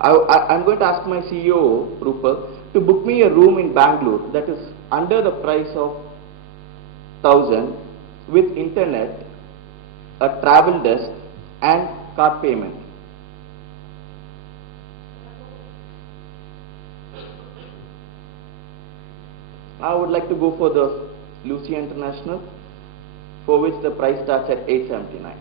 I'm going to ask my CEO, Rupal, to book me a room in Bangalore that is under the price of 1000 with internet, a travel desk and card payment. I would like to go for the Lucia International, for which the price starts at 879.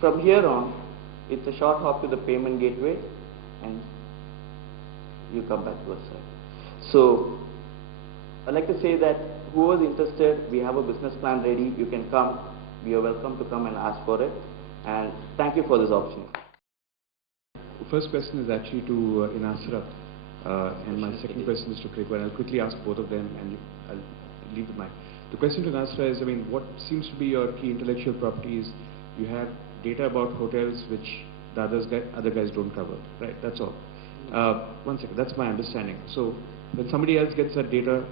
From here on, it's a short hop to the payment gateway and you come back to our side. So, I'd like to say that who is interested, we have a business plan ready, you can come, you are welcome to come and ask for it, and thank you for this opportunity. First question is actually to Inasra, and my second question is to Kriko, and I'll quickly ask both of them and I'll leave the mic. The question to Inasra is, I mean, what seems to be your key intellectual properties? You have data about hotels which the other guys don't cover, right? That's all. One second, that's my understanding. So when somebody else gets that data,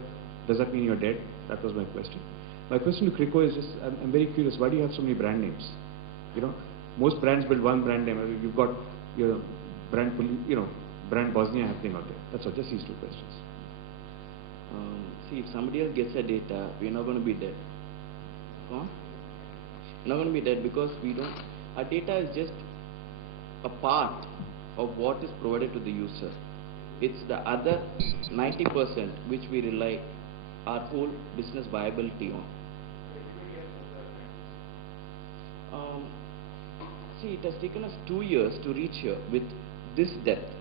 does that mean you're dead? That was my question. My question to Kriko is just, I'm very curious, why do you have so many brand names? You know, most brands build one brand name. I mean, you've got your brand, brand Bosnia happening out there. That's all, just these two questions. See, if somebody else gets the data, we're not going to be dead. Huh? We're not going to be dead because we don't, our data is just a part of what is provided to the user. It's the other 90% which we rely our whole business viability on. See, it has taken us 2 years to reach here with this depth.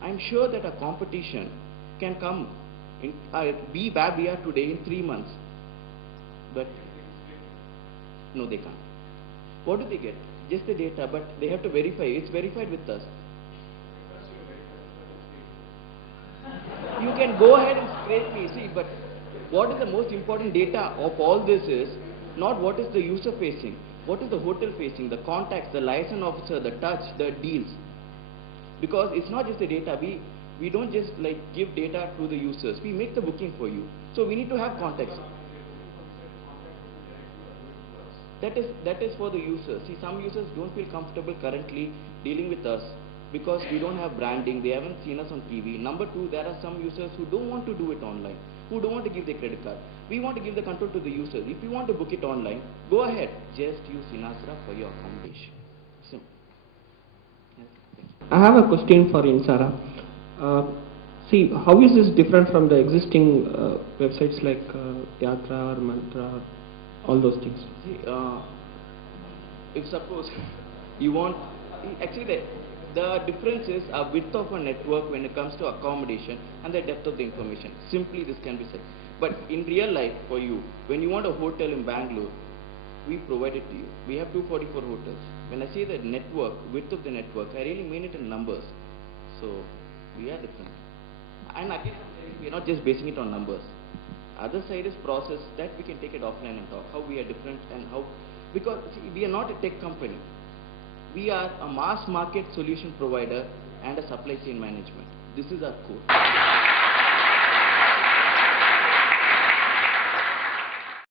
I'm sure that our competition can come in, be where we are today in 3 months. But no, they can't. What do they get? Just the data, but they have to verify. It's verified with us. You can go ahead and scrape me, see, but what is the most important data of all this is not what is the user facing, what is the hotel facing, the contacts, the liaison officer, the touch, the deals. Because it's not just the data, we don't just like give data to the users, we make the booking for you. So we need to have context. That is for the users. See, some users don't feel comfortable currently dealing with us because we don't have branding, they haven't seen us on TV. Number two, there are some users who don't want to do it online, who don't want to give their credit card. We want to give the control to the users. If you want to book it online, go ahead. Just use Inasra for your accommodation. Simple. I have a question for Inasra. See, how is this different from the existing websites like Yatra or Mantra, all those things? See, if suppose you want, actually the difference is a width of a network when it comes to accommodation and the depth of the information. Simply this can be said. But in real life for you, when you want a hotel in Bangalore, we provide it to you. We have 244 hotels. When I say the network, width of the network, I really mean it in numbers. So we are different. And again, we are not just basing it on numbers. Other side is process that we can take it offline and talk how we are different and how, because see, we are not a tech company. We are a mass market solution provider and a supply chain management. This is our core.